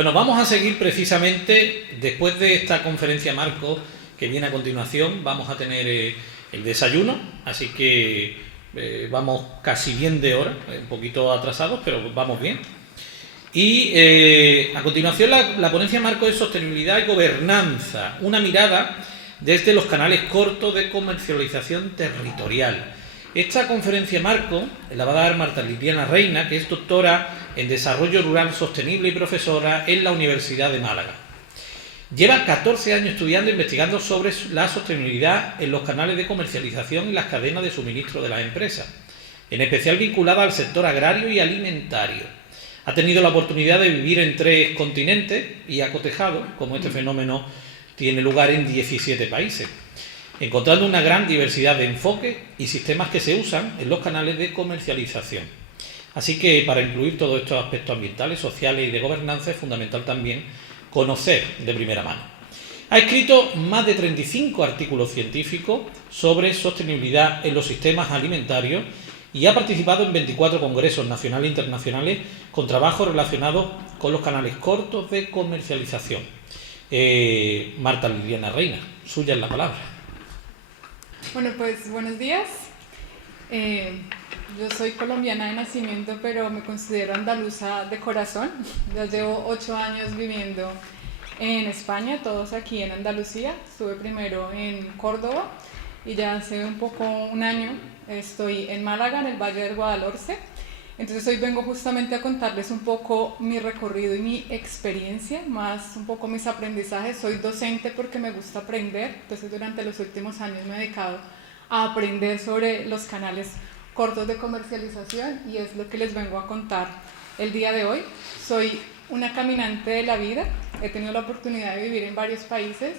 Bueno, vamos a seguir precisamente después de esta conferencia marco que viene a continuación. Vamos a tener el desayuno, así que vamos casi bien de hora, un poquito atrasados, pero vamos bien. Y a continuación la ponencia marco de sostenibilidad y gobernanza, una mirada desde los canales cortos de comercialización territorial. Esta conferencia marco la va a dar Marta Liliana Reina, que es doctora en Desarrollo Rural Sostenible y profesora en la Universidad de Málaga. Lleva 14 años estudiando e investigando sobre la sostenibilidad en los canales de comercialización y las cadenas de suministro de las empresas, en especial vinculada al sector agrario y alimentario. Ha tenido la oportunidad de vivir en 3 continentes y ha cotejado cómo este fenómeno tiene lugar en 17 países, encontrando una gran diversidad de enfoques y sistemas que se usan en los canales de comercialización. Así que para incluir todos estos aspectos ambientales, sociales y de gobernanza es fundamental también conocer de primera mano. Ha escrito más de 35 artículos científicos sobre sostenibilidad en los sistemas alimentarios y ha participado en 24 congresos nacionales e internacionales con trabajos relacionados con los canales cortos de comercialización. Marta Liliana Reina, suya es la palabra. Bueno, pues buenos días. Yo soy colombiana de nacimiento, pero me considero andaluza de corazón. Ya llevo 8 años viviendo en España, todos aquí en Andalucía. Estuve primero en Córdoba y ya hace un año estoy en Málaga, en el Valle del Guadalhorce. Entonces hoy vengo justamente a contarles un poco mi recorrido y mi experiencia, más un poco mis aprendizajes. Soy docente porque me gusta aprender, entonces durante los últimos años me he dedicado a aprender sobre los canales cortos de comercialización y es lo que les vengo a contar el día de hoy. Soy una caminante de la vida, he tenido la oportunidad de vivir en varios países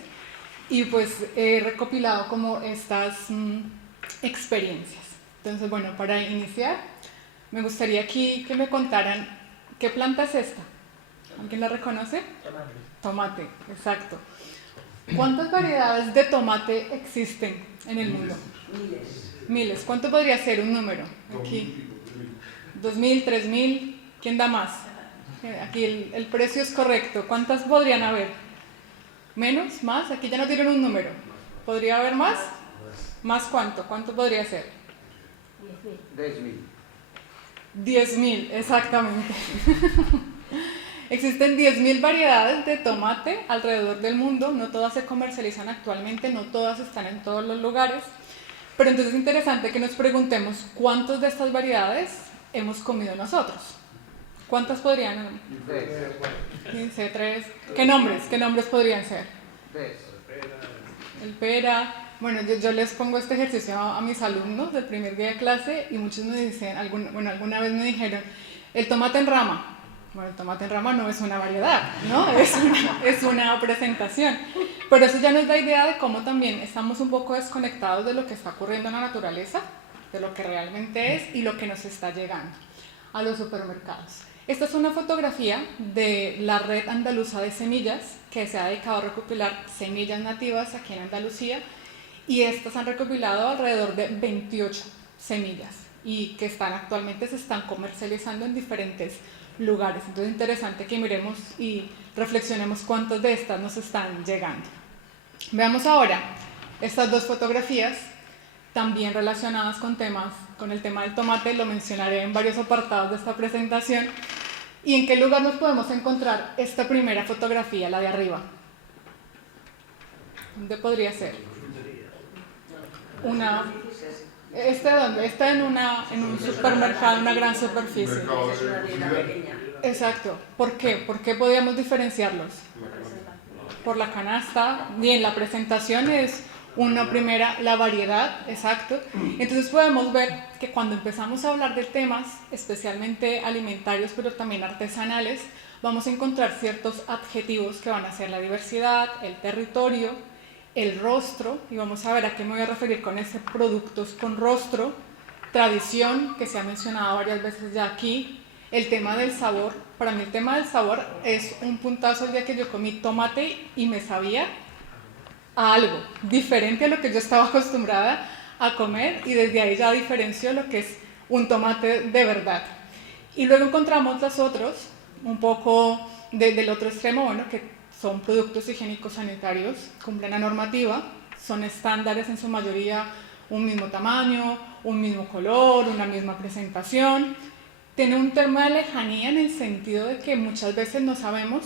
y pues he recopilado como estas experiencias. Entonces bueno, para iniciar me gustaría aquí que me contaran qué planta es esta. ¿Alguien la reconoce? Tomate, exacto. ¿Cuántas variedades de tomate existen en el mundo? Miles. ¿Cuánto podría ser un número? Aquí. 2.000, 3.000. ¿Quién da más? Aquí el precio es correcto. ¿Cuántas podrían haber? ¿Menos? ¿Más? Aquí ya no tienen un número. ¿Podría haber más? ¿Más cuánto? ¿Cuánto podría ser? 10.000. 10.000, exactamente. Existen 10.000 variedades de tomate alrededor del mundo, no todas se comercializan actualmente, no todas están en todos los lugares, pero entonces es interesante que nos preguntemos cuántas de estas variedades hemos comido nosotros. ¿Cuántas podrían? 15, 3. ¿Qué nombres podrían ser? El pera. Bueno, yo les pongo este ejercicio a mis alumnos del primer día de clase y muchos me dicen, alguna vez me dijeron, el tomate en rama. Bueno, el tomate en rama no es una variedad, ¿no? Es una presentación. Pero eso ya nos da idea de cómo también estamos un poco desconectados de lo que está ocurriendo en la naturaleza, de lo que realmente es y lo que nos está llegando a los supermercados. Esta es una fotografía de la red andaluza de semillas que se ha dedicado a recopilar semillas nativas aquí en Andalucía. Y estas han recopilado alrededor de 28 semillas y que actualmente se están comercializando en diferentes lugares. Entonces es interesante que miremos y reflexionemos cuántas de estas nos están llegando. Veamos ahora estas 2 fotografías también relacionadas con el tema del tomate. Lo mencionaré en varios apartados de esta presentación. ¿Y en qué lugar nos podemos encontrar esta primera fotografía, la de arriba? ¿Dónde podría ser? ¿Dónde? Está en un supermercado, una gran superficie. Exacto. ¿Por qué? ¿Por qué podríamos diferenciarlos? Por la canasta. Bien, la presentación es una primera, la variedad, exacto. Entonces podemos ver que cuando empezamos a hablar de temas, especialmente alimentarios, pero también artesanales, vamos a encontrar ciertos adjetivos que van a ser la diversidad, el territorio, el rostro, y vamos a ver a qué me voy a referir con ese productos con rostro, tradición, que se ha mencionado varias veces ya aquí, el tema del sabor. Para mí el tema del sabor es un puntazo el día que yo comí tomate y me sabía a algo diferente a lo que yo estaba acostumbrada a comer y desde ahí ya diferenció lo que es un tomate de verdad. Y luego encontramos los otros, un poco del otro extremo, bueno, que son productos higiénicos sanitarios, cumplen la normativa, son estándares en su mayoría, un mismo tamaño, un mismo color, una misma presentación. Tiene un tema de lejanía en el sentido de que muchas veces no sabemos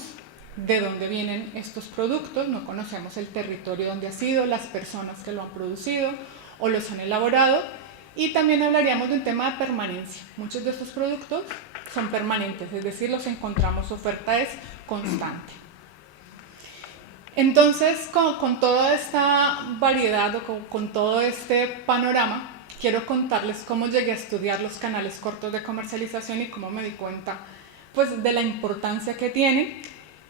de dónde vienen estos productos, no conocemos el territorio donde ha sido, las personas que lo han producido o los han elaborado. Y también hablaríamos de un tema de permanencia. Muchos de estos productos son permanentes, es decir, los encontramos, su oferta es constante. Entonces, con toda esta variedad o con todo este panorama, quiero contarles cómo llegué a estudiar los canales cortos de comercialización y cómo me di cuenta pues, de la importancia que tienen.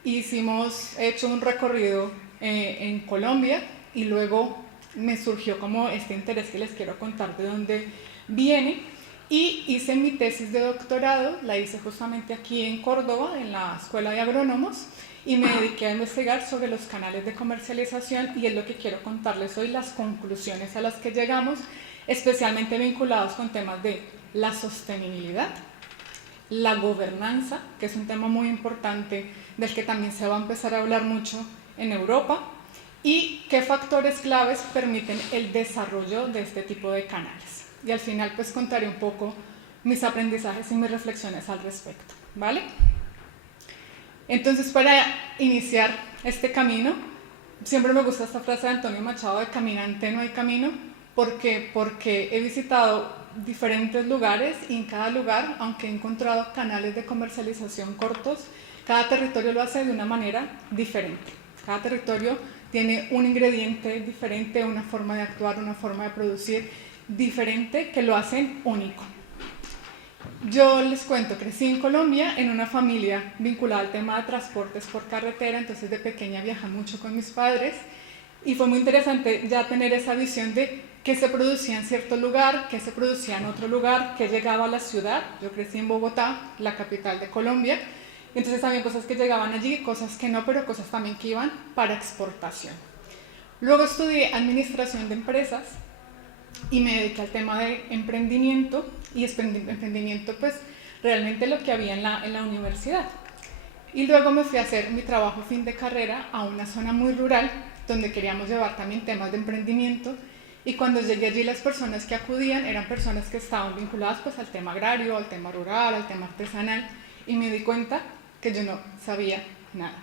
He hecho un recorrido en Colombia y luego me surgió como este interés que les quiero contar de dónde viene, y hice mi tesis de doctorado, la hice justamente aquí en Córdoba, en la Escuela de Agrónomos, y me dediqué a investigar sobre los canales de comercialización, y es lo que quiero contarles hoy, las conclusiones a las que llegamos, especialmente vinculados con temas de la sostenibilidad, la gobernanza, que es un tema muy importante del que también se va a empezar a hablar mucho en Europa, y qué factores claves permiten el desarrollo de este tipo de canales. Y al final pues contaré un poco mis aprendizajes y mis reflexiones al respecto, ¿vale? Entonces, para iniciar este camino, siempre me gusta esta frase de Antonio Machado de caminante no hay camino, porque he visitado diferentes lugares y en cada lugar, aunque he encontrado canales de comercialización cortos, cada territorio lo hace de una manera diferente. Cada territorio tiene un ingrediente diferente, una forma de actuar, una forma de producir diferente que lo hacen único. Yo les cuento, crecí en Colombia en una familia vinculada al tema de transportes por carretera, entonces de pequeña viajé mucho con mis padres y fue muy interesante ya tener esa visión de qué se producía en cierto lugar, qué se producía en otro lugar, qué llegaba a la ciudad. Yo crecí en Bogotá, la capital de Colombia, entonces también cosas que llegaban allí, cosas que no, pero cosas también que iban para exportación. Luego estudié administración de empresas y me dediqué al tema de emprendimiento, y emprendimiento pues realmente lo que había en la universidad. Y luego me fui a hacer mi trabajo fin de carrera a una zona muy rural donde queríamos llevar también temas de emprendimiento, y cuando llegué allí las personas que acudían eran personas que estaban vinculadas pues al tema agrario, al tema rural, al tema artesanal, y me di cuenta que yo no sabía nada,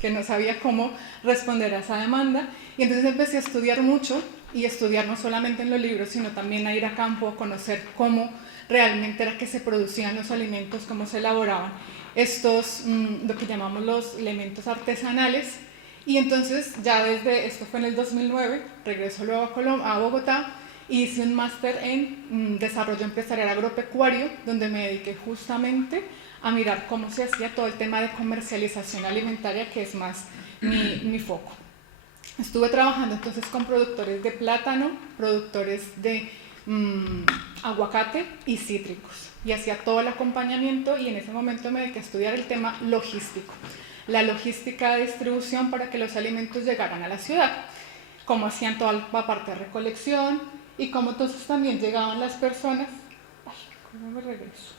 que no sabía cómo responder a esa demanda, y entonces empecé a estudiar mucho, y estudiar no solamente en los libros, sino también a ir a campo, a conocer cómo realmente era que se producían los alimentos, cómo se elaboraban estos, lo que llamamos los elementos artesanales. Y entonces ya esto fue en el 2009, regreso luego a Bogotá, y hice un máster en desarrollo empresarial agropecuario, donde me dediqué justamente a mirar cómo se hacía todo el tema de comercialización alimentaria, que es más mi foco. Estuve trabajando entonces con productores de plátano, productores de aguacate y cítricos, y hacía todo el acompañamiento, y en ese momento me dediqué a estudiar el tema logístico, la logística de distribución para que los alimentos llegaran a la ciudad, cómo hacían toda la parte de recolección y cómo entonces también llegaban las personas. Ay, ¿cómo me regreso?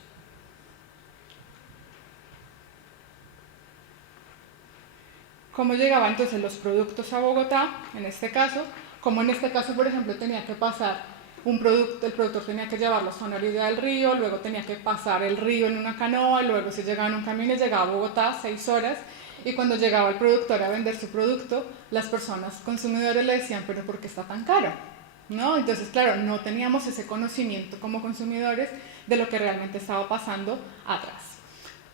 Cómo llegaban entonces los productos a Bogotá, en este caso, como en este caso, por ejemplo, tenía que pasar el productor tenía que llevarlo a una orilla del río, luego tenía que pasar el río en una canoa, luego se llegaba en un camino y llegaba a Bogotá 6 horas, y cuando llegaba el productor a vender su producto, las personas consumidores le decían, pero ¿por qué está tan caro? ¿No? Entonces, claro, no teníamos ese conocimiento como consumidores de lo que realmente estaba pasando atrás.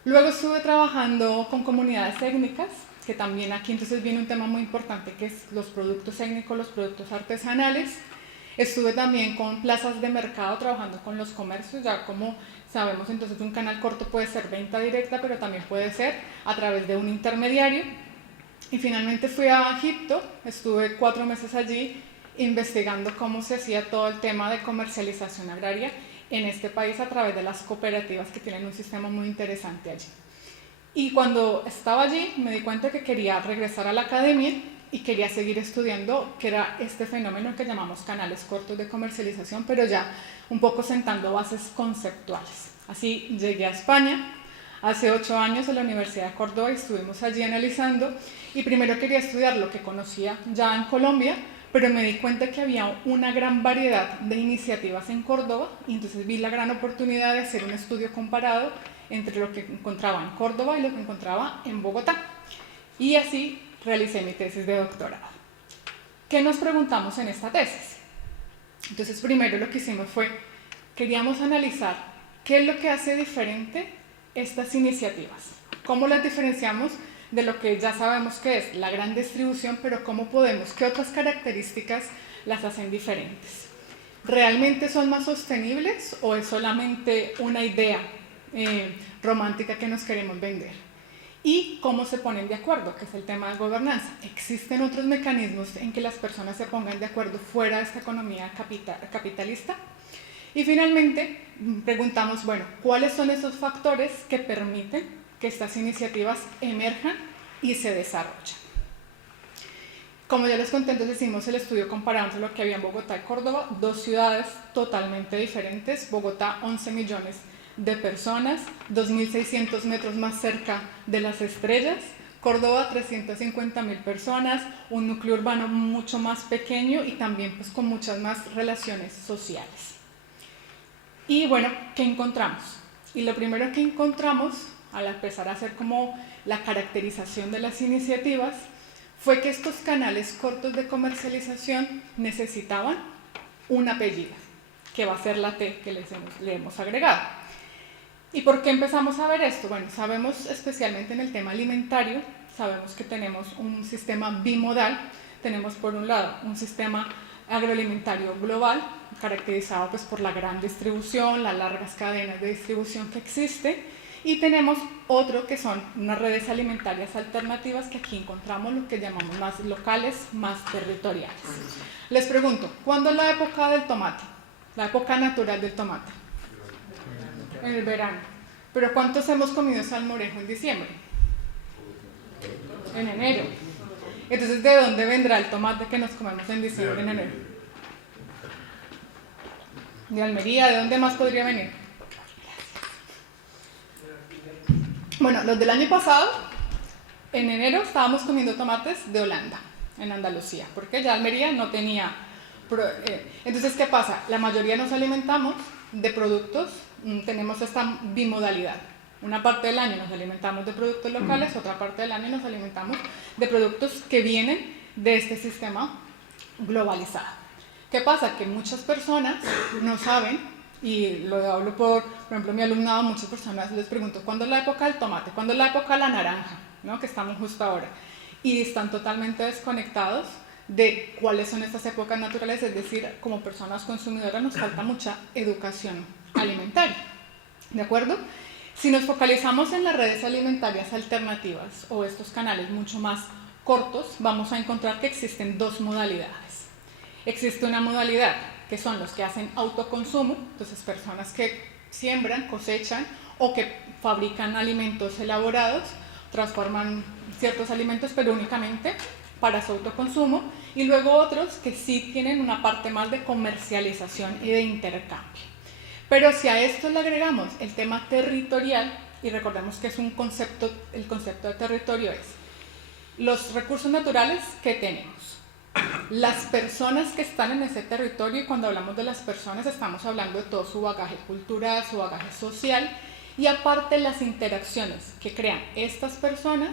Luego estuve trabajando con comunidades étnicas, que también aquí entonces viene un tema muy importante, que es los productos étnicos, los productos artesanales. Estuve también con plazas de mercado, trabajando con los comercios, ya como sabemos entonces un canal corto puede ser venta directa, pero también puede ser a través de un intermediario. Y finalmente fui a Egipto, estuve 4 meses allí investigando cómo se hacía todo el tema de comercialización agraria en este país a través de las cooperativas, que tienen un sistema muy interesante allí. Y cuando estaba allí me di cuenta que quería regresar a la academia y quería seguir estudiando, que era este fenómeno que llamamos canales cortos de comercialización, pero ya un poco sentando bases conceptuales. Así llegué a España, hace 8 años en la Universidad de Córdoba y estuvimos allí analizando, y primero quería estudiar lo que conocía ya en Colombia, pero me di cuenta que había una gran variedad de iniciativas en Córdoba, y entonces vi la gran oportunidad de hacer un estudio comparado entre lo que encontraba en Córdoba y lo que encontraba en Bogotá. Y así realicé mi tesis de doctorado. ¿Qué nos preguntamos en esta tesis? Entonces, primero lo que hicimos fue, queríamos analizar qué es lo que hace diferente estas iniciativas, cómo las diferenciamos de lo que ya sabemos que es la gran distribución, pero cómo podemos, qué otras características las hacen diferentes. ¿Realmente son más sostenibles o es solamente una idea romántica que nos queremos vender? Y cómo se ponen de acuerdo, que es el tema de gobernanza. ¿Existen otros mecanismos en que las personas se pongan de acuerdo fuera de esta economía capitalista? Y finalmente preguntamos, bueno, ¿cuáles son esos factores que permiten que estas iniciativas emerjan y se desarrollen? Como ya les conté, entonces hicimos el estudio comparando lo que había en Bogotá y Córdoba, dos ciudades totalmente diferentes. Bogotá, 11 millones de personas, 2.600 metros más cerca de las estrellas. Córdoba, 350.000 personas, un núcleo urbano mucho más pequeño y también pues con muchas más relaciones sociales. Y bueno, ¿qué encontramos? Y lo primero que encontramos, al empezar a hacer como la caracterización de las iniciativas, fue que estos canales cortos de comercialización necesitaban un apellido, que va a ser la T que le hemos agregado. ¿Y por qué empezamos a ver esto? Bueno, sabemos especialmente en el tema alimentario, sabemos que tenemos un sistema bimodal, tenemos por un lado un sistema agroalimentario global, caracterizado pues por la gran distribución, las largas cadenas de distribución que existe, y tenemos otro que son unas redes alimentarias alternativas que aquí encontramos lo que llamamos más locales, más territoriales. Les pregunto, ¿cuándo es la época del tomate? La época natural del tomate. En el verano. ¿Pero cuántos hemos comido salmorejo en diciembre? En enero. Entonces, ¿de dónde vendrá el tomate que nos comemos en diciembre, en enero? De Almería. ¿De dónde más podría venir? Bueno, los del año pasado, en enero estábamos comiendo tomates de Holanda, en Andalucía, porque ya Almería no tenía... Entonces, ¿qué pasa? La mayoría nos alimentamos de productos, tenemos esta bimodalidad. Una parte del año nos alimentamos de productos locales, otra parte del año nos alimentamos de productos que vienen de este sistema globalizado. ¿Qué pasa? Que muchas personas no saben, y lo hablo por ejemplo, mi alumnado, muchas personas les pregunto, ¿cuándo es la época del tomate? ¿Cuándo es la época de la naranja? ¿No? Que estamos justo ahora. Y están totalmente desconectados de cuáles son estas épocas naturales, es decir, como personas consumidoras nos falta mucha educación alimentaria. ¿De acuerdo? Si nos focalizamos en las redes alimentarias alternativas o estos canales mucho más cortos, vamos a encontrar que existen dos modalidades. Existe una modalidad que son los que hacen autoconsumo, entonces personas que siembran, cosechan o que fabrican alimentos elaborados, transforman ciertos alimentos pero únicamente para su autoconsumo, y luego otros que sí tienen una parte más de comercialización y de intercambio. Pero si a esto le agregamos el tema territorial, y recordemos que es un concepto, el concepto de territorio es los recursos naturales que tenemos, las personas que están en ese territorio, y cuando hablamos de las personas estamos hablando de todo su bagaje cultural, su bagaje social, y aparte las interacciones que crean estas personas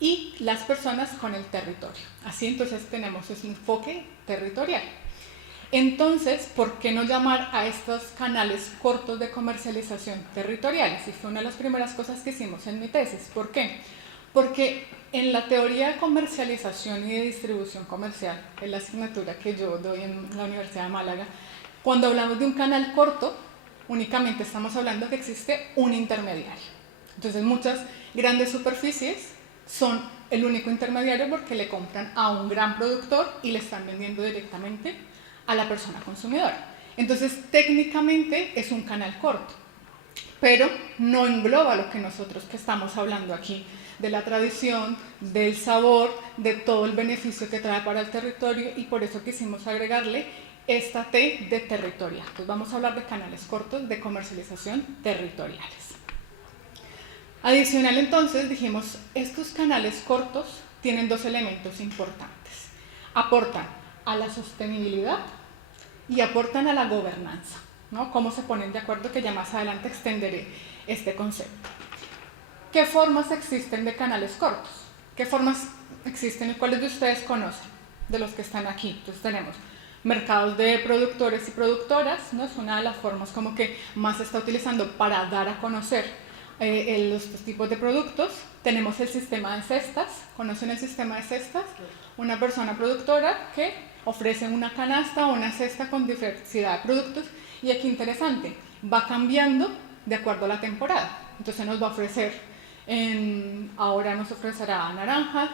y las personas con el territorio. Así entonces tenemos ese enfoque territorial. Entonces, ¿por qué no llamar a estos canales cortos de comercialización territoriales? Y fue una de las primeras cosas que hicimos en mi tesis. ¿Por qué? Porque en la teoría de comercialización y de distribución comercial, en la asignatura que yo doy en la Universidad de Málaga, cuando hablamos de un canal corto, únicamente estamos hablando que existe un intermediario. Entonces, muchas grandes superficies son el único intermediario porque le compran a un gran productor y le están vendiendo directamente a la persona consumidora. Entonces, técnicamente es un canal corto, pero no engloba lo que nosotros que estamos hablando aquí, de la tradición, del sabor, de todo el beneficio que trae para el territorio, y por eso quisimos agregarle esta T de territorial. Entonces vamos a hablar de canales cortos de comercialización territoriales. Adicional, entonces, dijimos, estos canales cortos tienen dos elementos importantes. Aportan a la sostenibilidad y aportan a la gobernanza, ¿no? Cómo se ponen de acuerdo, que ya más adelante extenderé este concepto. ¿Qué formas existen de canales cortos? ¿Qué formas existen y cuáles de ustedes conocen de los que están aquí? Entonces tenemos mercados de productores y productoras, ¿no? Es una de las formas como que más se está utilizando para dar a conocer los tipos de productos. Tenemos el sistema de cestas. ¿Conocen el sistema de cestas? Una persona productora que ofrece una canasta o una cesta con diversidad de productos, y aquí interesante, va cambiando de acuerdo a la temporada. Entonces nos va a ofrecer, ahora nos ofrecerá naranjas,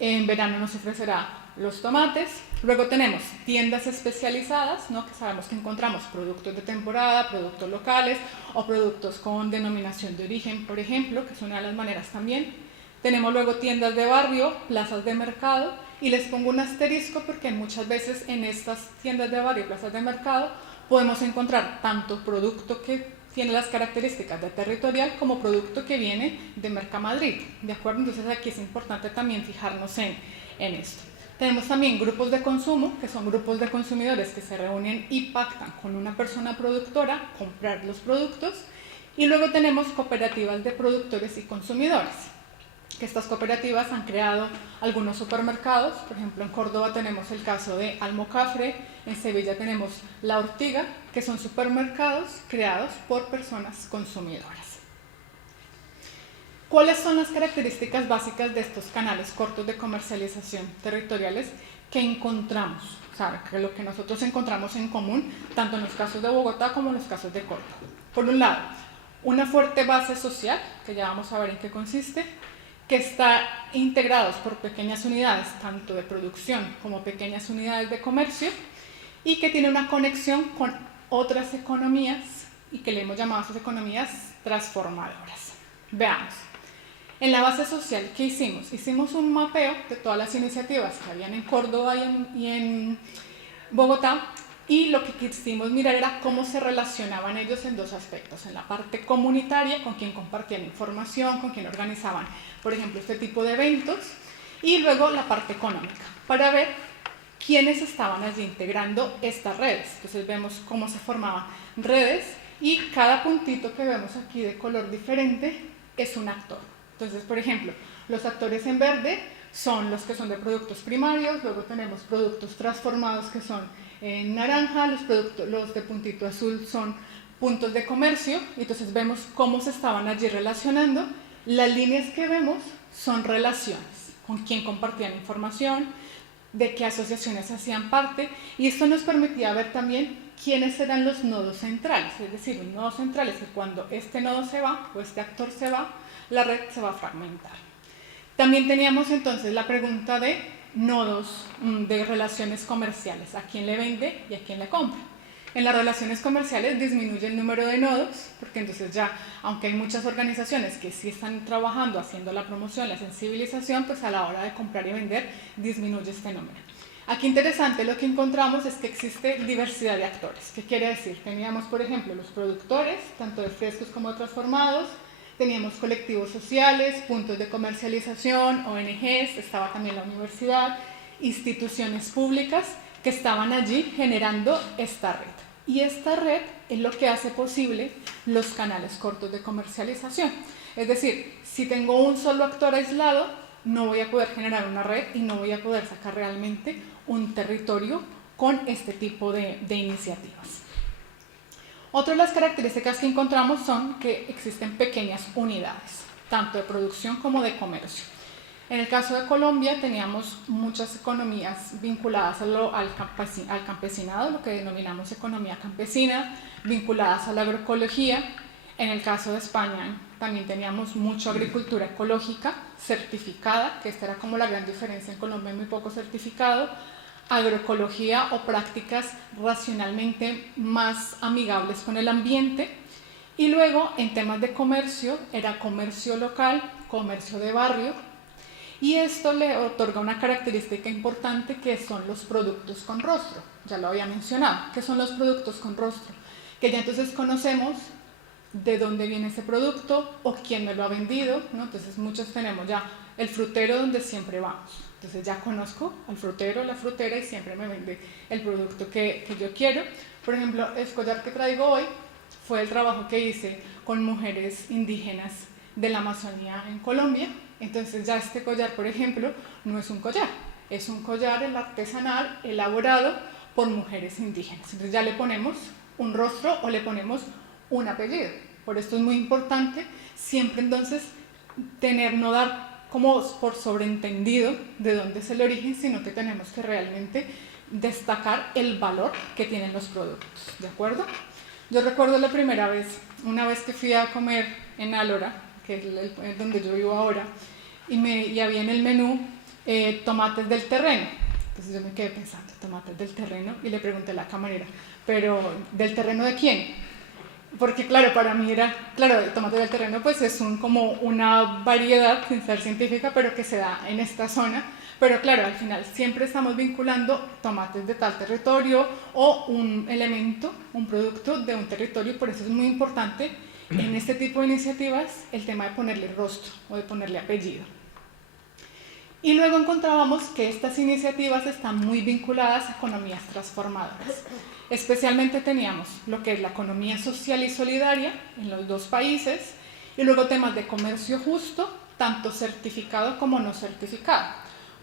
en verano nos ofrecerá los tomates. Luego tenemos tiendas especializadas, ¿no? Que sabemos que encontramos productos de temporada, productos locales o productos con denominación de origen, por ejemplo, que es una de las maneras también. Tenemos luego tiendas de barrio, plazas de mercado, y les pongo un asterisco porque muchas veces en estas tiendas de barrio, plazas de mercado, podemos encontrar tanto producto que tiene las características de territorial como producto que viene de Mercamadrid, ¿de acuerdo? Entonces aquí es importante también fijarnos en esto. Tenemos también grupos de consumo, que son grupos de consumidores que se reúnen y pactan con una persona productora comprar los productos. Y luego tenemos cooperativas de productores y consumidores, que estas cooperativas han creado algunos supermercados. Por ejemplo, en Córdoba tenemos el caso de Almocafre, en Sevilla tenemos La Ortiga, que son supermercados creados por personas consumidoras. ¿Cuáles son las características básicas de estos canales cortos de comercialización territoriales que encontramos? O sea, que lo que nosotros encontramos en común, tanto en los casos de Bogotá como en los casos de Córdoba. Por un lado, una fuerte base social, que ya vamos a ver en qué consiste, que está integrados por pequeñas unidades, tanto de producción como pequeñas unidades de comercio, y que tiene una conexión con otras economías y que le hemos llamado a esas economías transformadoras. Veamos. En la base social, ¿qué hicimos? Hicimos un mapeo de todas las iniciativas que habían en Córdoba y en Bogotá, y lo que quisimos mirar era cómo se relacionaban ellos en dos aspectos: en la parte comunitaria, con quien compartían información, con quien organizaban, por ejemplo, este tipo de eventos, y luego la parte económica, para ver quiénes estaban allí integrando estas redes. Entonces vemos cómo se formaban redes, y cada puntito que vemos aquí de color diferente es un actor. Entonces, por ejemplo, los actores en verde son los que son de productos primarios, luego tenemos productos transformados que son en naranja, los de puntito azul son puntos de comercio, y entonces vemos cómo se estaban allí relacionando. Las líneas que vemos son relaciones, con quién compartían información, de qué asociaciones hacían parte, y esto nos permitía ver también quiénes eran los nodos centrales. Es decir, un nodo central es que cuando este nodo se va o este actor se va, la red se va a fragmentar. También teníamos entonces la pregunta de nodos de relaciones comerciales: a quién le vende y a quién le compra. En las relaciones comerciales disminuye el número de nodos, porque entonces ya, aunque hay muchas organizaciones que sí están trabajando, haciendo la promoción, la sensibilización, pues a la hora de comprar y vender disminuye este número. Aquí interesante lo que encontramos es que existe diversidad de actores. ¿Qué quiere decir? Teníamos, por ejemplo, los productores, tanto de frescos como transformados, teníamos colectivos sociales, puntos de comercialización, ONGs, estaba también la universidad, instituciones públicas que estaban allí generando esta red. Y esta red es lo que hace posible los canales cortos de comercialización. Es decir, si tengo un solo actor aislado, no voy a poder generar una red y no voy a poder sacar realmente un territorio con este tipo de iniciativas. Otra de las características que encontramos son que existen pequeñas unidades, tanto de producción como de comercio. En el caso de Colombia teníamos muchas economías vinculadas al campesinado, lo que denominamos economía campesina, vinculadas a la agroecología. En el caso de España también teníamos mucha agricultura ecológica certificada, que esta era como la gran diferencia. En Colombia hay muy poco certificado, agroecología o prácticas racionalmente más amigables con el ambiente. Y luego en temas de comercio era comercio local, comercio de barrio, y esto le otorga una característica importante, que son los productos con rostro. Ya lo había mencionado. ¿Qué son los productos con rostro? Que ya entonces conocemos de dónde viene ese producto o quién me lo ha vendido, ¿no? Entonces muchos tenemos ya el frutero donde siempre vamos. Entonces ya conozco al frutero, la frutera y siempre me vende el producto que yo quiero. Por ejemplo, el collar que traigo hoy fue el trabajo que hice con mujeres indígenas de la Amazonía en Colombia. Entonces ya este collar, por ejemplo, no es un collar, es un collar artesanal elaborado por mujeres indígenas. Entonces ya le ponemos un rostro o le ponemos un apellido. Por esto es muy importante siempre entonces no dar como por sobreentendido de dónde es el origen, sino que tenemos que realmente destacar el valor que tienen los productos, ¿de acuerdo? Yo recuerdo la primera vez, una vez que fui a comer en Álora, que es donde yo vivo ahora, y había en el menú tomates del terreno. Entonces yo me quedé pensando, tomates del terreno, y le pregunté a la camarera, pero ¿del terreno de quién? Porque claro, para mí era, claro, el tomate del terreno pues es como una variedad, sin ser científica, pero que se da en esta zona. Pero claro, al final siempre estamos vinculando tomates de tal territorio o un elemento, un producto de un territorio. Por eso es muy importante en este tipo de iniciativas el tema de ponerle rostro o de ponerle apellido. Y luego encontrábamos que estas iniciativas están muy vinculadas a economías transformadoras. Especialmente teníamos lo que es la economía social y solidaria en los dos países, y luego temas de comercio justo, tanto certificado como no certificado.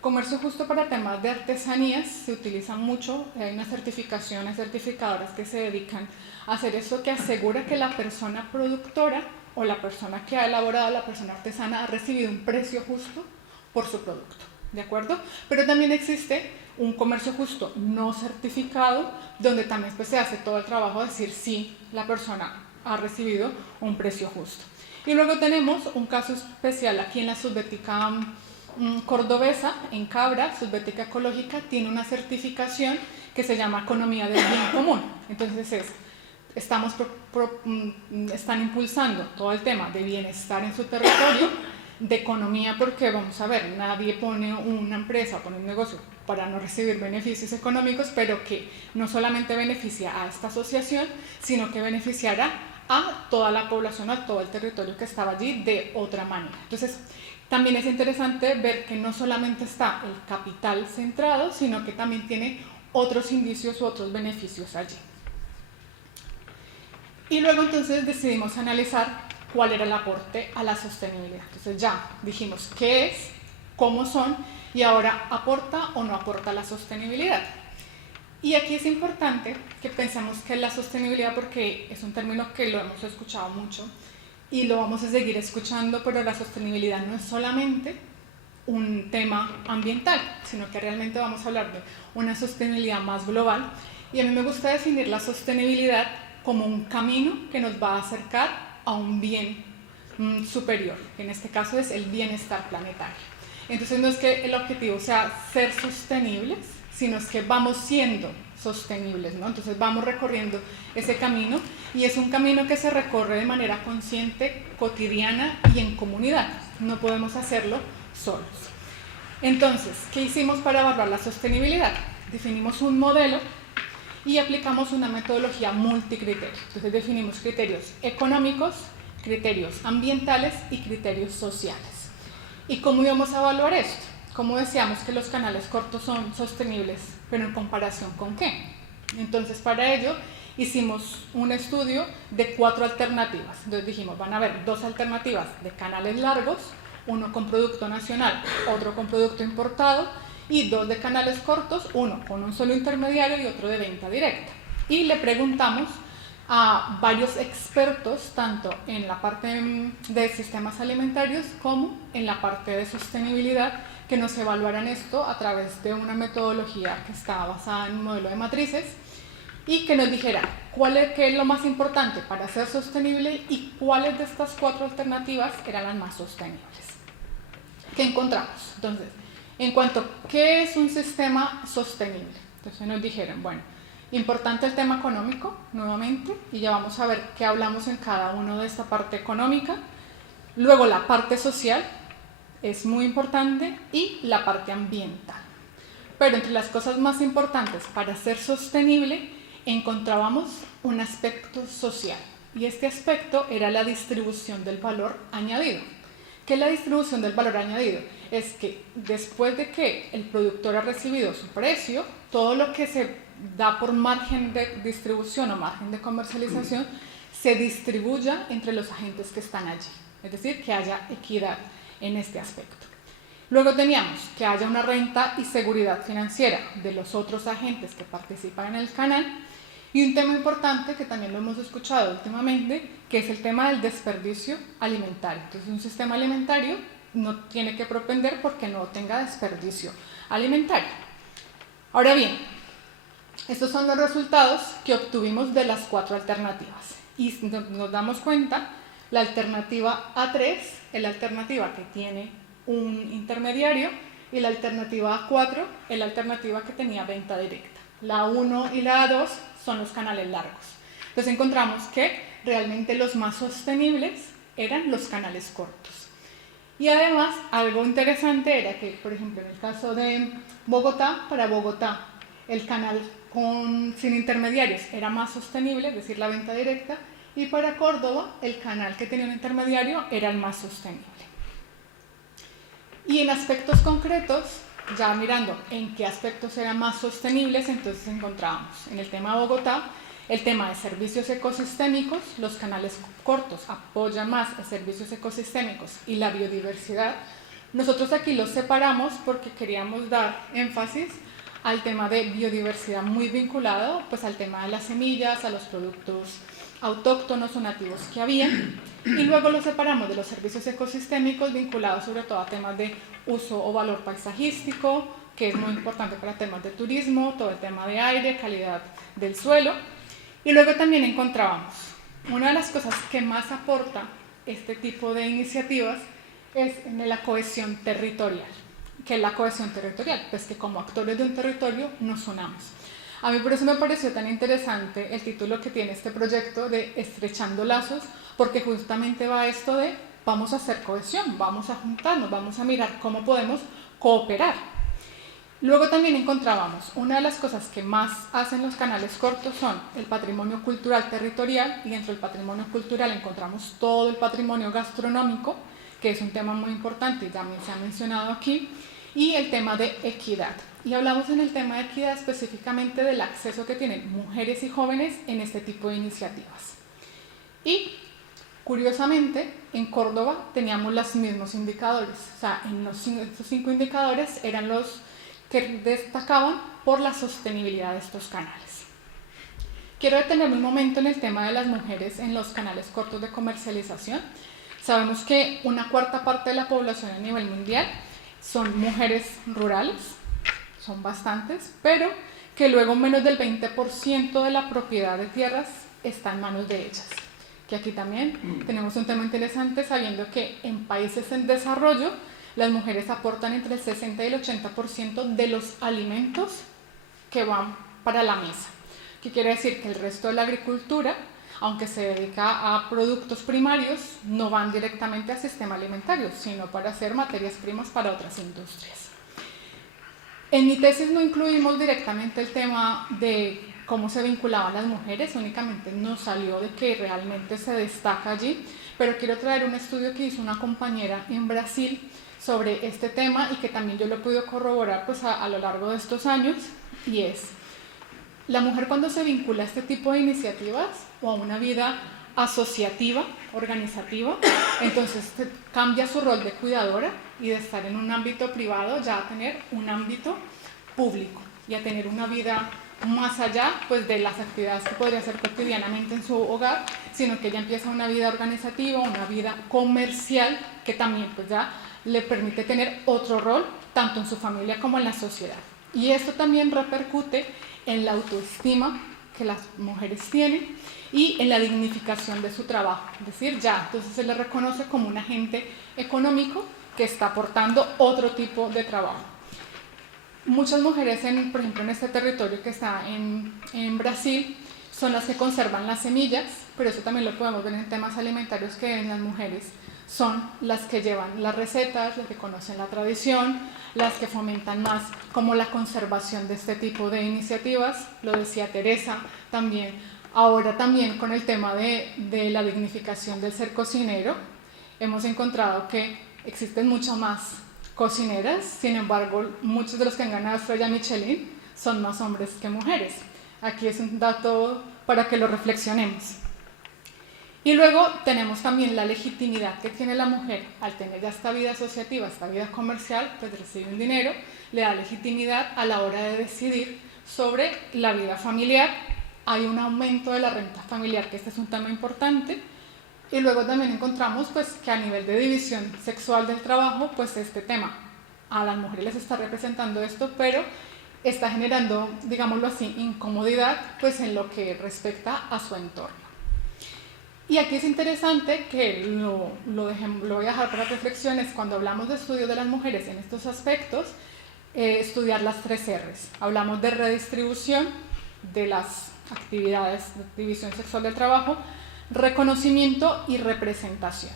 Comercio justo para temas de artesanías se utiliza mucho, hay unas certificaciones, certificadoras que se dedican a hacer eso, que asegura que la persona productora o la persona que ha elaborado, la persona artesana, ha recibido un precio justo por su producto, ¿de acuerdo? Pero también existe un comercio justo no certificado, donde también pues, se hace todo el trabajo de decir si la persona ha recibido un precio justo. Y luego tenemos un caso especial aquí en la Subbética cordobesa, en Cabra. Subbética ecológica tiene una certificación que se llama Economía del Bien Común. Entonces están impulsando todo el tema de bienestar en su territorio, de economía, porque vamos a ver, nadie pone una empresa, pone un negocio para no recibir beneficios económicos, pero que no solamente beneficia a esta asociación, sino que beneficiará a toda la población, a todo el territorio que estaba allí de otra manera. Entonces, también es interesante ver que no solamente está el capital centrado, sino que también tiene otros indicios u otros beneficios allí. Y luego entonces decidimos analizar cuál era el aporte a la sostenibilidad. Entonces ya dijimos qué es, cómo son, y ahora aporta o no aporta la sostenibilidad. Y aquí es importante que pensemos que la sostenibilidad, porque es un término que lo hemos escuchado mucho y lo vamos a seguir escuchando, pero la sostenibilidad no es solamente un tema ambiental, sino que realmente vamos a hablar de una sostenibilidad más global. Y a mí me gusta definir la sostenibilidad como un camino que nos va a acercar a un bien superior, que en este caso es el bienestar planetario. Entonces no es que el objetivo sea ser sostenibles, sino es que vamos siendo sostenibles, ¿no? Entonces vamos recorriendo ese camino, y es un camino que se recorre de manera consciente, cotidiana y en comunidad. No podemos hacerlo solos. Entonces, ¿qué hicimos para evaluar la sostenibilidad? Definimos un modelo y aplicamos una metodología multicriterio. Entonces definimos criterios económicos, criterios ambientales y criterios sociales. ¿Y cómo íbamos a evaluar esto? ¿Cómo decíamos que los canales cortos son sostenibles, pero en comparación con qué? Entonces para ello hicimos un estudio de 4 alternativas. Entonces dijimos, van a haber 2 alternativas de canales largos, uno con producto nacional, otro con producto importado, y 2 de canales cortos, uno con un solo intermediario y otro de venta directa. Y le preguntamos a varios expertos, tanto en la parte de sistemas alimentarios como en la parte de sostenibilidad, que nos evaluaran esto a través de una metodología que está basada en un modelo de matrices, y que nos dijera qué es lo más importante para ser sostenible y cuáles de estas 4 alternativas eran las más sostenibles. ¿Qué encontramos? Entonces, en cuanto a qué es un sistema sostenible, entonces nos dijeron, bueno, importante el tema económico, nuevamente, y ya vamos a ver qué hablamos en cada uno de esta parte económica. Luego la parte social es muy importante, y la parte ambiental. Pero entre las cosas más importantes para ser sostenible encontrábamos un aspecto social, y este aspecto era la distribución del valor añadido. ¿Qué es la distribución del valor añadido? Es que después de que el productor ha recibido su precio, todo lo que se da por margen de distribución o margen de comercialización se distribuya entre los agentes que están allí, es decir, que haya equidad en este aspecto. Luego teníamos que haya una renta y seguridad financiera de los otros agentes que participan en el canal, y un tema importante que también lo hemos escuchado últimamente, que es el tema del desperdicio alimentario. Entonces, un sistema alimentario no tiene que propender porque no tenga desperdicio alimentario. Ahora bien, estos son los resultados que obtuvimos de las 4 alternativas. Y nos damos cuenta, la alternativa A3 es la alternativa que tiene un intermediario y la alternativa A4 es la alternativa que tenía venta directa. La 1 y la A2 son los canales largos. Entonces encontramos que realmente los más sostenibles eran los canales cortos. Y además, algo interesante era que, por ejemplo, en el caso de Bogotá, para Bogotá, el canal sin intermediarios era más sostenible, es decir, la venta directa, y para Córdoba, el canal que tenía un intermediario era el más sostenible. Y en aspectos concretos, ya mirando en qué aspectos eran más sostenibles, entonces encontramos en el tema de Bogotá, el tema de servicios ecosistémicos, los canales cortos apoyan más a servicios ecosistémicos y la biodiversidad. Nosotros aquí los separamos porque queríamos dar énfasis al tema de biodiversidad muy vinculado pues al tema de las semillas, a los productos autóctonos o nativos que había, y luego los separamos de los servicios ecosistémicos vinculados sobre todo a temas de uso o valor paisajístico, que es muy importante para temas de turismo, todo el tema de aire, calidad del suelo. Y luego también encontrábamos una de las cosas que más aporta este tipo de iniciativas es en la cohesión territorial. ¿Qué es la cohesión territorial? Pues que como actores de un territorio nos unamos. A mí por eso me pareció tan interesante el título que tiene este proyecto de Estrechando Lazos, porque justamente va esto de vamos a hacer cohesión, vamos a juntarnos, vamos a mirar cómo podemos cooperar. Luego también encontrábamos una de las cosas que más hacen los canales cortos son el patrimonio cultural territorial, y dentro del patrimonio cultural encontramos todo el patrimonio gastronómico, que es un tema muy importante y también se ha mencionado aquí, y el tema de equidad. Y hablamos en el tema de equidad específicamente del acceso que tienen mujeres y jóvenes en este tipo de iniciativas. Y curiosamente, en Córdoba teníamos los mismos indicadores, o sea, estos 5 indicadores eran los que destacaban por la sostenibilidad de estos canales. Quiero detenerme un momento en el tema de las mujeres en los canales cortos de comercialización. Sabemos que una 1/4 parte de la población a nivel mundial son mujeres rurales, son bastantes, pero que luego menos del 20% de la propiedad de tierras está en manos de ellas. Que aquí también tenemos un tema interesante, sabiendo que en países en desarrollo las mujeres aportan entre el 60 y el 80% de los alimentos que van para la mesa. ¿Qué quiere decir? Que el resto de la agricultura, aunque se dedica a productos primarios, no van directamente al sistema alimentario, sino para hacer materias primas para otras industrias. En mi tesis no incluimos directamente el tema de cómo se vinculaban las mujeres, únicamente nos salió de que realmente se destaca allí, pero quiero traer un estudio que hizo una compañera en Brasil sobre este tema y que también yo lo he podido corroborar pues, a lo largo de estos años, y es la mujer cuando se vincula a este tipo de iniciativas o a una vida asociativa, organizativa, entonces cambia su rol de cuidadora y de estar en un ámbito privado ya a tener un ámbito público y a tener una vida más allá pues, de las actividades que podría hacer cotidianamente en su hogar, sino que ella empieza una vida organizativa, una vida comercial que también pues, ya le permite tener otro rol tanto en su familia como en la sociedad. Y esto también repercute en la autoestima que las mujeres tienen y en la dignificación de su trabajo, es decir, ya entonces se le reconoce como un agente económico que está aportando otro tipo de trabajo. Muchas mujeres, por ejemplo, en este territorio que está en Brasil, son las que conservan las semillas, pero eso también lo podemos ver en temas alimentarios, que en las mujeres son las que llevan las recetas, las que conocen la tradición, las que fomentan más como la conservación de este tipo de iniciativas. Lo decía Teresa, también Ahora también con el tema de la dignificación del ser cocinero, hemos encontrado que existen mucho más cocineras, sin embargo, muchos de los que han ganado estrella Michelin son más hombres que mujeres. Aquí es un dato para que lo reflexionemos. Y luego tenemos también la legitimidad que tiene la mujer al tener ya esta vida asociativa, esta vida comercial, pues recibe un dinero, le da legitimidad a la hora de decidir sobre la vida familiar. Hay un aumento de la renta familiar, que este es un tema importante. Y luego también encontramos pues, que a nivel de división sexual del trabajo, pues este tema a las mujeres les está representando esto, pero está generando, digámoslo así, incomodidad pues, en lo que respecta a su entorno. Y aquí es interesante que lo voy a dejar para reflexiones cuando hablamos de estudio de las mujeres en estos aspectos, estudiar las 3 R's. Hablamos de redistribución de las actividades de división sexual del trabajo, reconocimiento y representación.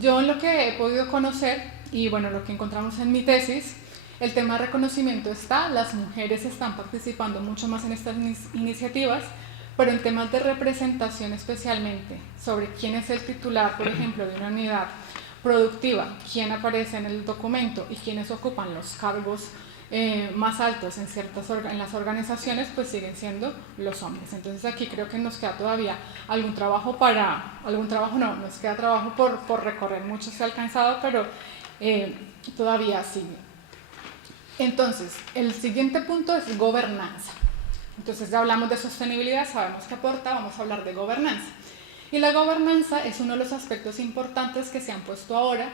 Yo en lo que he podido conocer, y bueno, lo que encontramos en mi tesis, el tema de reconocimiento está, las mujeres están participando mucho más en estas iniciativas, pero en temas de representación especialmente, sobre quién es el titular, por ejemplo, de una unidad productiva, quién aparece en el documento y quiénes ocupan los cargos más altos en las organizaciones, pues siguen siendo los hombres. Entonces aquí creo que nos queda todavía nos queda trabajo por recorrer, mucho se ha alcanzado, pero todavía sigue. Entonces, el siguiente punto es gobernanza. Entonces ya hablamos de sostenibilidad, sabemos que aporta, vamos a hablar de gobernanza. Y la gobernanza es uno de los aspectos importantes que se han puesto ahora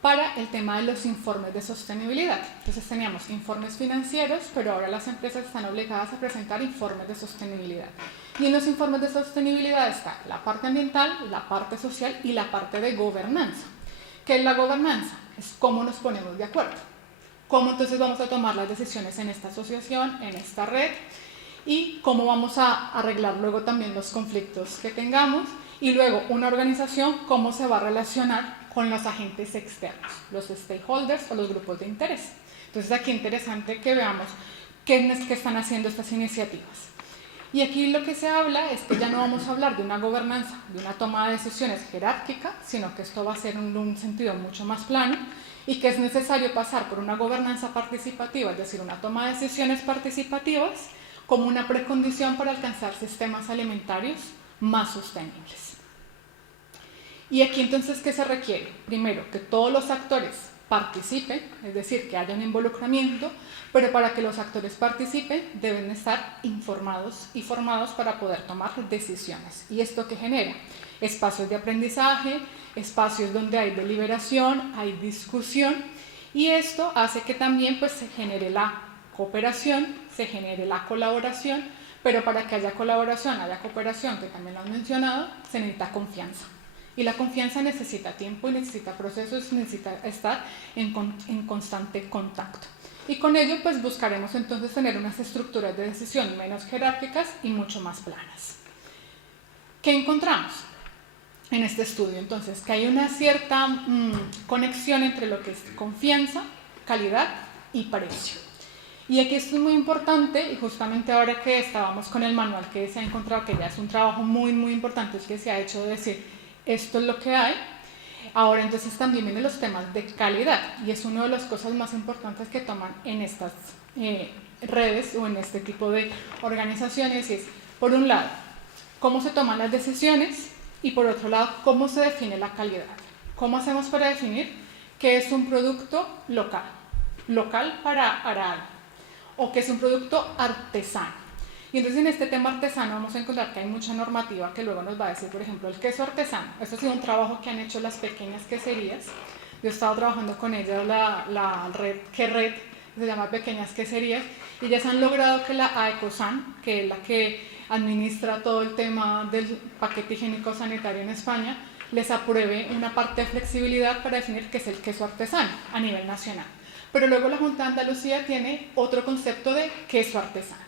para el tema de los informes de sostenibilidad. Entonces teníamos informes financieros, pero ahora las empresas están obligadas a presentar informes de sostenibilidad. Y en los informes de sostenibilidad está la parte ambiental, la parte social y la parte de gobernanza. ¿Qué es la gobernanza? Es cómo nos ponemos de acuerdo. Cómo entonces vamos a tomar las decisiones en esta asociación, en esta red, y cómo vamos a arreglar luego también los conflictos que tengamos. Y luego una organización, cómo se va a relacionar con los agentes externos, los stakeholders o los grupos de interés. Entonces aquí es interesante que veamos qué están haciendo estas iniciativas. Y aquí lo que se habla es que ya no vamos a hablar de una gobernanza, de una toma de decisiones jerárquica, sino que esto va a ser en un sentido mucho más plano y que es necesario pasar por una gobernanza participativa, es decir, una toma de decisiones participativas como una precondición para alcanzar sistemas alimentarios más sostenibles. Y aquí entonces, ¿qué se requiere? Primero, que todos los actores participen, es decir, que haya un involucramiento, pero para que los actores participen deben estar informados y formados para poder tomar decisiones. ¿Y esto qué genera? Espacios de aprendizaje, espacios donde hay deliberación, hay discusión, y esto hace que también pues, se genere la cooperación, se genere la colaboración, pero para que haya colaboración, haya cooperación, que también lo han mencionado, se necesita confianza. Y la confianza necesita tiempo y necesita procesos, necesita estar en constante contacto. Y con ello pues buscaremos entonces tener unas estructuras de decisión menos jerárquicas y mucho más planas. ¿Qué encontramos en este estudio? Entonces, que hay una cierta conexión entre lo que es confianza, calidad y precio. Y aquí esto es muy importante, y justamente ahora que estábamos con el manual que se ha encontrado, que ya es un trabajo muy, muy importante, es que se ha hecho de decir, esto es lo que hay. Ahora entonces también vienen los temas de calidad, y es una de las cosas más importantes que toman en estas redes o en este tipo de organizaciones, y es, por un lado, cómo se toman las decisiones, y por otro lado, cómo se define la calidad. ¿Cómo hacemos para definir qué es un producto local para algo? O que es un producto artesano. Y entonces en este tema artesano vamos a encontrar que hay mucha normativa que luego nos va a decir, por ejemplo, el queso artesano. Esto ha sido un trabajo que han hecho las pequeñas queserías. Yo he estado trabajando con ellas, la red, que se llama Pequeñas Queserías, y ellas han logrado que la AECOSAN, que es la que administra todo el tema del paquete higiénico sanitario en España, les apruebe una parte de flexibilidad para definir qué es el queso artesano a nivel nacional. Pero luego la Junta de Andalucía tiene otro concepto de queso artesano.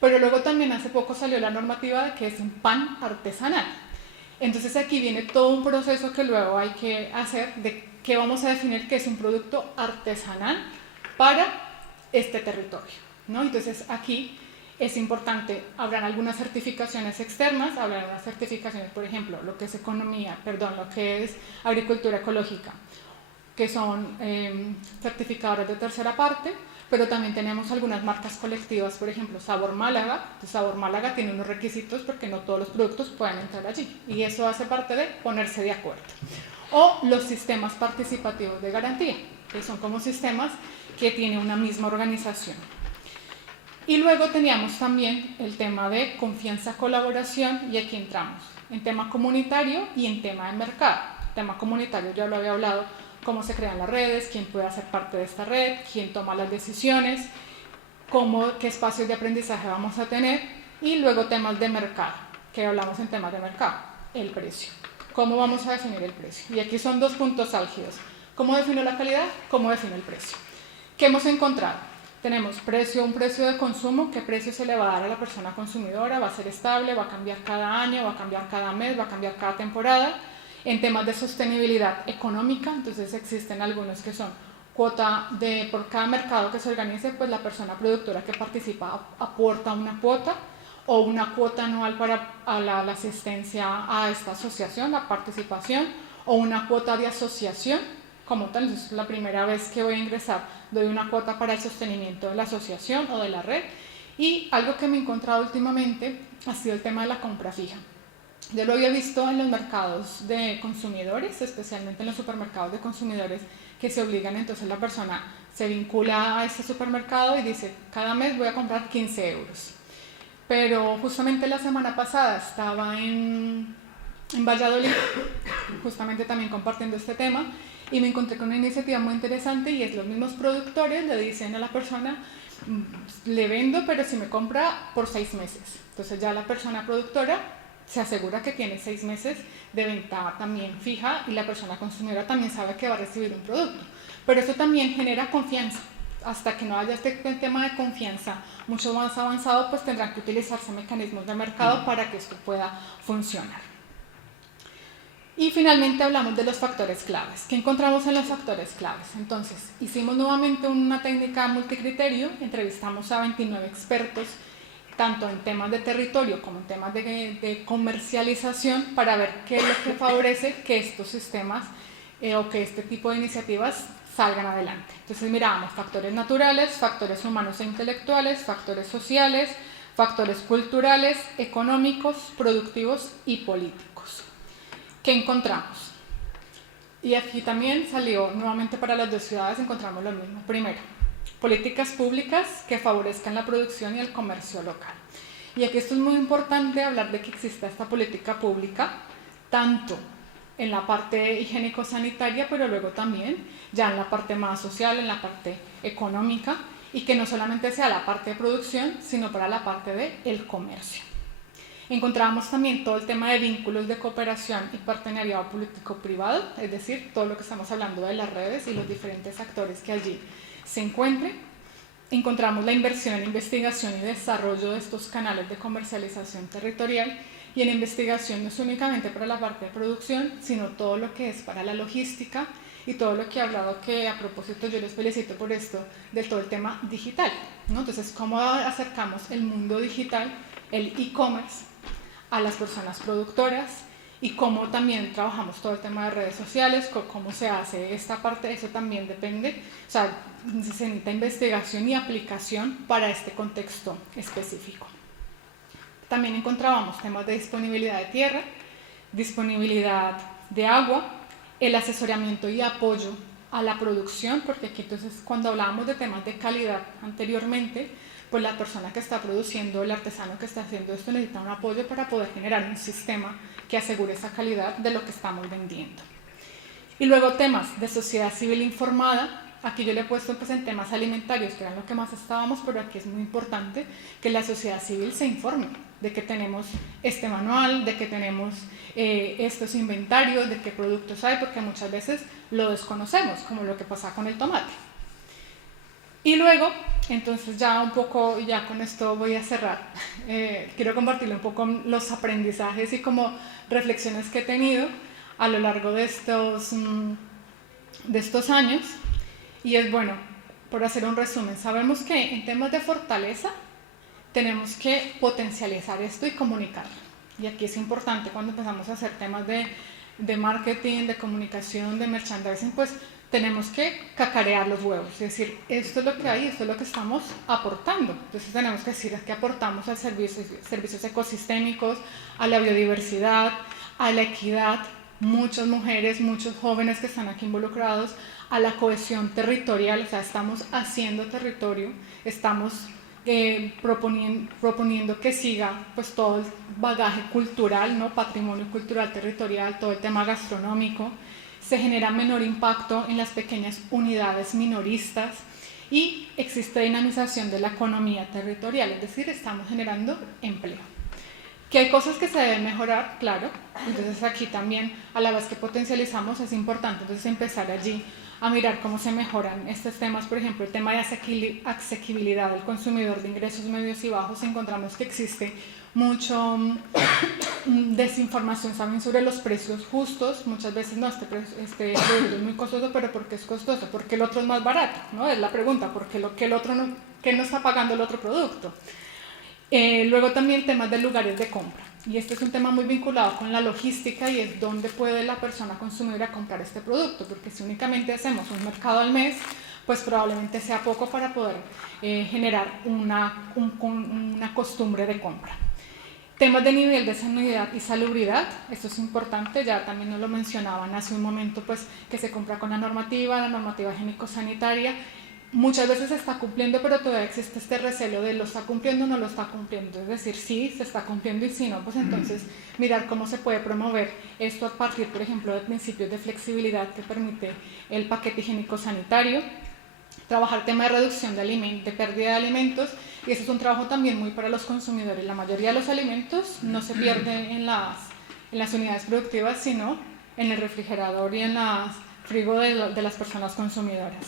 Pero luego también hace poco salió la normativa de que es un pan artesanal. Entonces aquí viene todo un proceso que luego hay que hacer de qué vamos a definir que es un producto artesanal para este territorio, ¿no? Entonces aquí es importante, habrán algunas certificaciones externas, habrán unas certificaciones, por ejemplo, lo que es lo que es agricultura ecológica, que son certificadoras de tercera parte, pero también tenemos algunas marcas colectivas, por ejemplo, Sabor Málaga. Entonces, Sabor Málaga tiene unos requisitos porque no todos los productos pueden entrar allí, y eso hace parte de ponerse de acuerdo. O los sistemas participativos de garantía, que son como sistemas que tiene una misma organización. Y luego teníamos también el tema de confianza, colaboración, y aquí entramos en tema comunitario y en tema de mercado. Tema comunitario ya lo había hablado, cómo se crean las redes, quién puede hacer parte de esta red, quién toma las decisiones, qué espacios de aprendizaje vamos a tener, y luego temas de mercado, que hablamos en temas de mercado, el precio. ¿Cómo vamos a definir el precio? Y aquí son dos puntos álgidos. ¿Cómo defino la calidad? ¿Cómo defino el precio? ¿Qué hemos encontrado? Tenemos un precio de consumo, qué precio se le va a dar a la persona consumidora, va a ser estable, va a cambiar cada año, va a cambiar cada mes, va a cambiar cada temporada. En temas de sostenibilidad económica, entonces existen algunos que son cuota por cada mercado que se organice, pues la persona productora que participa aporta una cuota, o una cuota anual para la asistencia a esta asociación, la participación, o una cuota de asociación como tal. Entonces, la primera vez que voy a ingresar doy una cuota para el sostenimiento de la asociación o de la red. Y algo que me he encontrado últimamente ha sido el tema de la compra fija. Yo lo había visto en los mercados de consumidores, especialmente en los supermercados de consumidores, que se obligan, entonces la persona se vincula a este supermercado y dice, cada mes voy a comprar 15 euros. Pero justamente la semana pasada estaba en Valladolid, justamente también compartiendo este tema, y me encontré con una iniciativa muy interesante, y es los mismos productores le dicen a la persona, le vendo, pero si me compra por 6 meses. Entonces ya la persona productora se asegura que tiene 6 meses de venta también fija, y la persona consumidora también sabe que va a recibir un producto. Pero eso también genera confianza. Hasta que no haya este tema de confianza mucho más avanzado, pues tendrán que utilizarse mecanismos de mercado para que esto pueda funcionar. Y finalmente hablamos de los factores claves. ¿Qué encontramos en los factores claves? Entonces, hicimos nuevamente una técnica multicriterio, entrevistamos a 29 expertos, tanto en temas de territorio como en temas de comercialización, para ver qué es lo que favorece que estos sistemas o que este tipo de iniciativas salgan adelante. Entonces mirábamos factores naturales, factores humanos e intelectuales, factores sociales, factores culturales, económicos, productivos y políticos. ¿Qué encontramos? Y aquí también salió, nuevamente para las dos ciudades encontramos lo mismo. Primero, políticas públicas que favorezcan la producción y el comercio local. Y aquí esto es muy importante hablar de que exista esta política pública, tanto en la parte higiénico-sanitaria, pero luego también ya en la parte más social, en la parte económica, y que no solamente sea la parte de producción, sino para la parte del comercio. Encontramos también todo el tema de vínculos de cooperación y partenariado público-privado, es decir, todo lo que estamos hablando de las redes y los diferentes actores que allí se encuentren. Encontramos la inversión en investigación y desarrollo de estos canales de comercialización territorial, y en investigación no es únicamente para la parte de producción, sino todo lo que es para la logística y todo lo que he hablado, que a propósito yo les felicito por esto, de todo el tema digital, ¿no? Entonces, ¿cómo acercamos el mundo digital, el e-commerce, a las personas productoras? Y cómo también trabajamos todo el tema de redes sociales, cómo se hace esta parte, eso también depende, o sea, se necesita investigación y aplicación para este contexto específico. También encontrábamos temas de disponibilidad de tierra, disponibilidad de agua, el asesoramiento y apoyo a la producción, porque aquí entonces cuando hablábamos de temas de calidad anteriormente, pues la persona que está produciendo, el artesano que está haciendo esto, necesita un apoyo para poder generar un sistema que asegure esa calidad de lo que estamos vendiendo. Y luego temas de sociedad civil informada. Aquí yo le he puesto pues en temas alimentarios, que eran lo que más estábamos, pero aquí es muy importante que la sociedad civil se informe de que tenemos este manual, de que tenemos estos inventarios, de qué productos hay, porque muchas veces lo desconocemos, como lo que pasa con el tomate. Y luego, entonces ya un poco, ya con esto voy a cerrar, quiero compartirle un poco los aprendizajes y como reflexiones que he tenido a lo largo de estos años. Y es bueno, por hacer un resumen, sabemos que en temas de fortaleza tenemos que potencializar esto y comunicarlo. Y aquí es importante cuando empezamos a hacer temas de marketing, de comunicación, de merchandising, pues tenemos que cacarear los huevos, es decir, esto es lo que hay, esto es lo que estamos aportando. Entonces tenemos que decir que aportamos a servicios ecosistémicos, a la biodiversidad, a la equidad, muchas mujeres, muchos jóvenes que están aquí involucrados, a la cohesión territorial, o sea, estamos haciendo territorio, estamos proponiendo que siga pues todo el bagaje cultural, ¿no? Patrimonio cultural territorial, todo el tema gastronómico. Se genera menor impacto en las pequeñas unidades minoristas y existe dinamización de la economía territorial, es decir, estamos generando empleo. Que hay cosas que se deben mejorar, claro, entonces aquí también a la vez que potencializamos es importante entonces empezar allí a mirar cómo se mejoran estos temas. Por ejemplo, el tema de asequibilidad del consumidor de ingresos medios y bajos, encontramos que existe mucho desinformación también sobre los precios justos. Muchas veces no, este producto es muy costoso, pero ¿por qué es costoso? Porque el otro es más barato, ¿no? Es la pregunta, ¿por qué el otro no, qué no está pagando el otro producto? Luego también temas de lugares de compra, y este es un tema muy vinculado con la logística, y es dónde puede la persona consumidora comprar este producto, porque si únicamente hacemos un mercado al mes, pues probablemente sea poco para poder generar una costumbre de compra. Temas de nivel de sanidad y salubridad, esto es importante, ya también nos lo mencionaban hace un momento, pues que se compra con la normativa higiénico-sanitaria. Muchas veces se está cumpliendo, pero todavía existe este recelo de lo está cumpliendo o no lo está cumpliendo. Es decir, sí, se está cumpliendo, y si no, pues entonces mirar cómo se puede promover esto a partir, por ejemplo, de principios de flexibilidad que permite el paquete higiénico-sanitario. Trabajar tema de reducción de pérdida de alimentos, y eso es un trabajo también muy para los consumidores. La mayoría de los alimentos no se pierden en las unidades productivas, sino en el refrigerador y en las frigo de las personas consumidoras.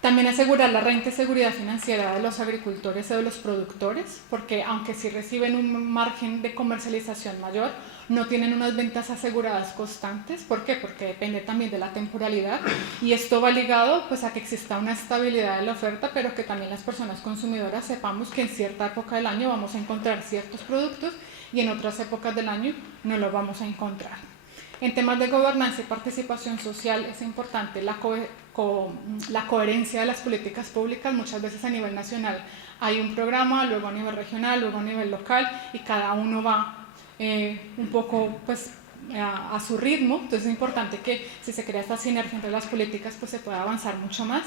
También asegurar la renta y seguridad financiera de los agricultores y de los productores, porque aunque sí reciben un margen de comercialización mayor, no tienen unas ventas aseguradas constantes. ¿Por qué? Porque depende también de la temporalidad, y esto va ligado pues a que exista una estabilidad de la oferta, pero que también las personas consumidoras sepamos que en cierta época del año vamos a encontrar ciertos productos y en otras épocas del año no los vamos a encontrar. En temas de gobernanza y participación social es importante la coherencia de las políticas públicas. Muchas veces a nivel nacional hay un programa, luego a nivel regional, luego a nivel local, y cada uno va un poco pues, a su ritmo. Entonces es importante que si se crea esta sinergia entre las políticas, pues se pueda avanzar mucho más.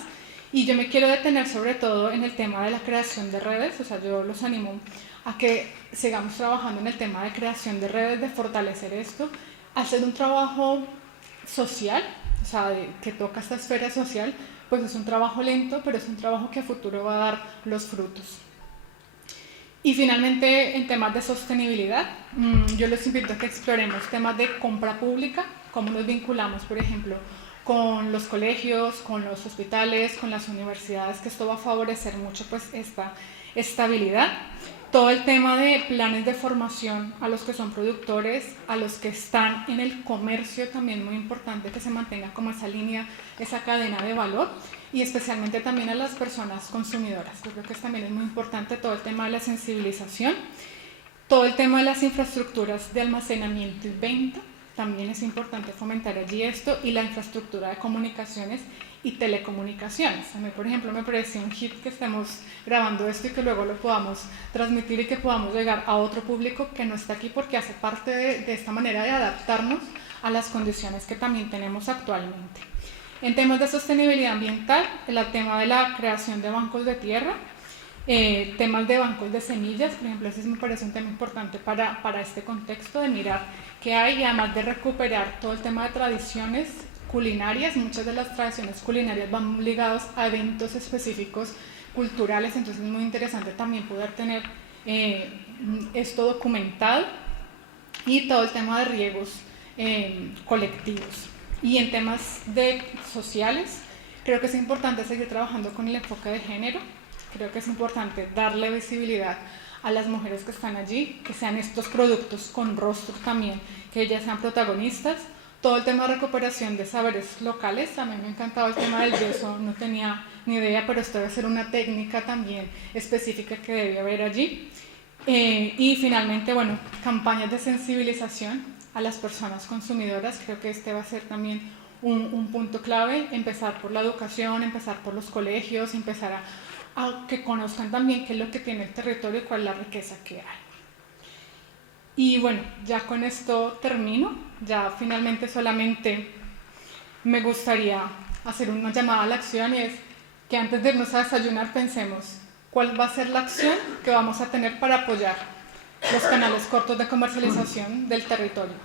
Y yo me quiero detener sobre todo en el tema de la creación de redes. O sea, yo los animo a que sigamos trabajando en el tema de creación de redes, de fortalecer esto, hacer un trabajo social, o sea, que toca esta esfera social. Pues es un trabajo lento, pero es un trabajo que a futuro va a dar los frutos. Y finalmente, en temas de sostenibilidad, yo les invito a que exploremos temas de compra pública, cómo nos vinculamos, por ejemplo, con los colegios, con los hospitales, con las universidades, que esto va a favorecer mucho pues esta estabilidad. Todo el tema de planes de formación a los que son productores, a los que están en el comercio, también muy importante que se mantenga como esa línea, esa cadena de valor, y especialmente también a las personas consumidoras. Yo creo que también es muy importante todo el tema de la sensibilización, todo el tema de las infraestructuras de almacenamiento y venta. También es importante fomentar allí esto, y la infraestructura de comunicaciones y telecomunicaciones. A mí, por ejemplo, me parece un hit que estemos grabando esto y que luego lo podamos transmitir y que podamos llegar a otro público que no está aquí, porque hace parte de esta manera de adaptarnos a las condiciones que también tenemos actualmente. En temas de sostenibilidad ambiental, el tema de la creación de bancos de tierra, temas de bancos de semillas, por ejemplo, ese me parece un tema importante para este contexto, de mirar qué hay, y además de recuperar todo el tema de tradiciones culinarias. Muchas de las tradiciones culinarias van ligadas a eventos específicos culturales, entonces es muy interesante también poder tener esto documentado, y todo el tema de riegos colectivos. Y en temas sociales, creo que es importante seguir trabajando con el enfoque de género. Creo que es importante darle visibilidad a las mujeres que están allí, que sean estos productos con rostro también, que ellas sean protagonistas. todo el tema de recuperación de saberes locales. A mí me encantaba el tema del yeso, no tenía ni idea, pero esto debe ser una técnica también específica que debe haber allí. Y finalmente, bueno, campañas de sensibilización a las personas consumidoras. Creo que este va a ser también un punto clave, empezar por la educación, empezar por los colegios, empezar a que conozcan también qué es lo que tiene el territorio y cuál es la riqueza que hay. Y bueno, ya con esto termino. Ya finalmente solamente me gustaría hacer una llamada a la acción, y es que antes de irnos a desayunar pensemos cuál va a ser la acción que vamos a tener para apoyar los canales cortos de comercialización del territorio.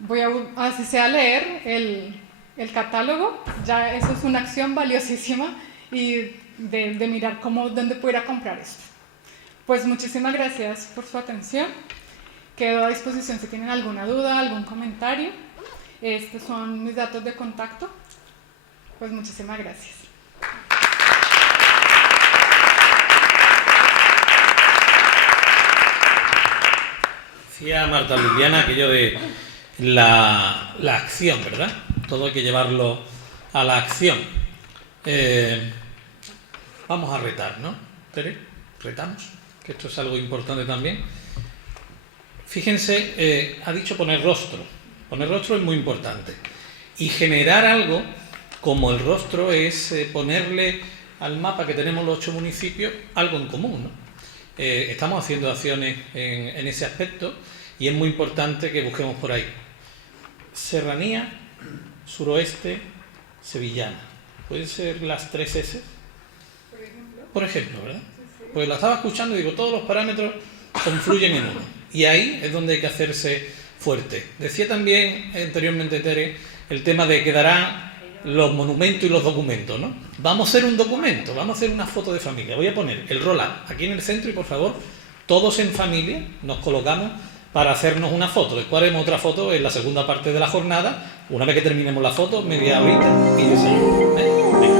Voy a, así sea, leer el catálogo. Ya eso es una acción valiosísima, y de mirar dónde pudiera comprar esto. Pues muchísimas gracias por su atención. Quedo a disposición si tienen alguna duda, algún comentario. Estos son mis datos de contacto. Pues muchísimas gracias. Decía Marta Lubiana aquello de la acción, ¿verdad? Todo hay que llevarlo a la acción. Vamos a retar, ¿no? Tere, retamos, que esto es algo importante también. Fíjense, ha dicho poner rostro. Poner rostro es muy importante. Y generar algo como el rostro es ponerle al mapa que tenemos los 8 municipios algo en común, ¿no? Estamos haciendo acciones en ese aspecto, y es muy importante que busquemos por ahí. Serranía, suroeste, sevillana. ¿Pueden ser las 3 S? Por ejemplo, ¿verdad? Pues la estaba escuchando y digo, todos los parámetros confluyen en uno. Y ahí es donde hay que hacerse fuerte. Decía también anteriormente Tere el tema de que darán los monumentos y los documentos, ¿no? Vamos a hacer un documento, vamos a hacer una foto de familia. Voy a poner el roll-up aquí en el centro, y por favor, todos en familia nos colocamos para hacernos una foto. Después haremos otra foto en la segunda parte de la jornada, una vez que terminemos la foto, media horita y desayuno.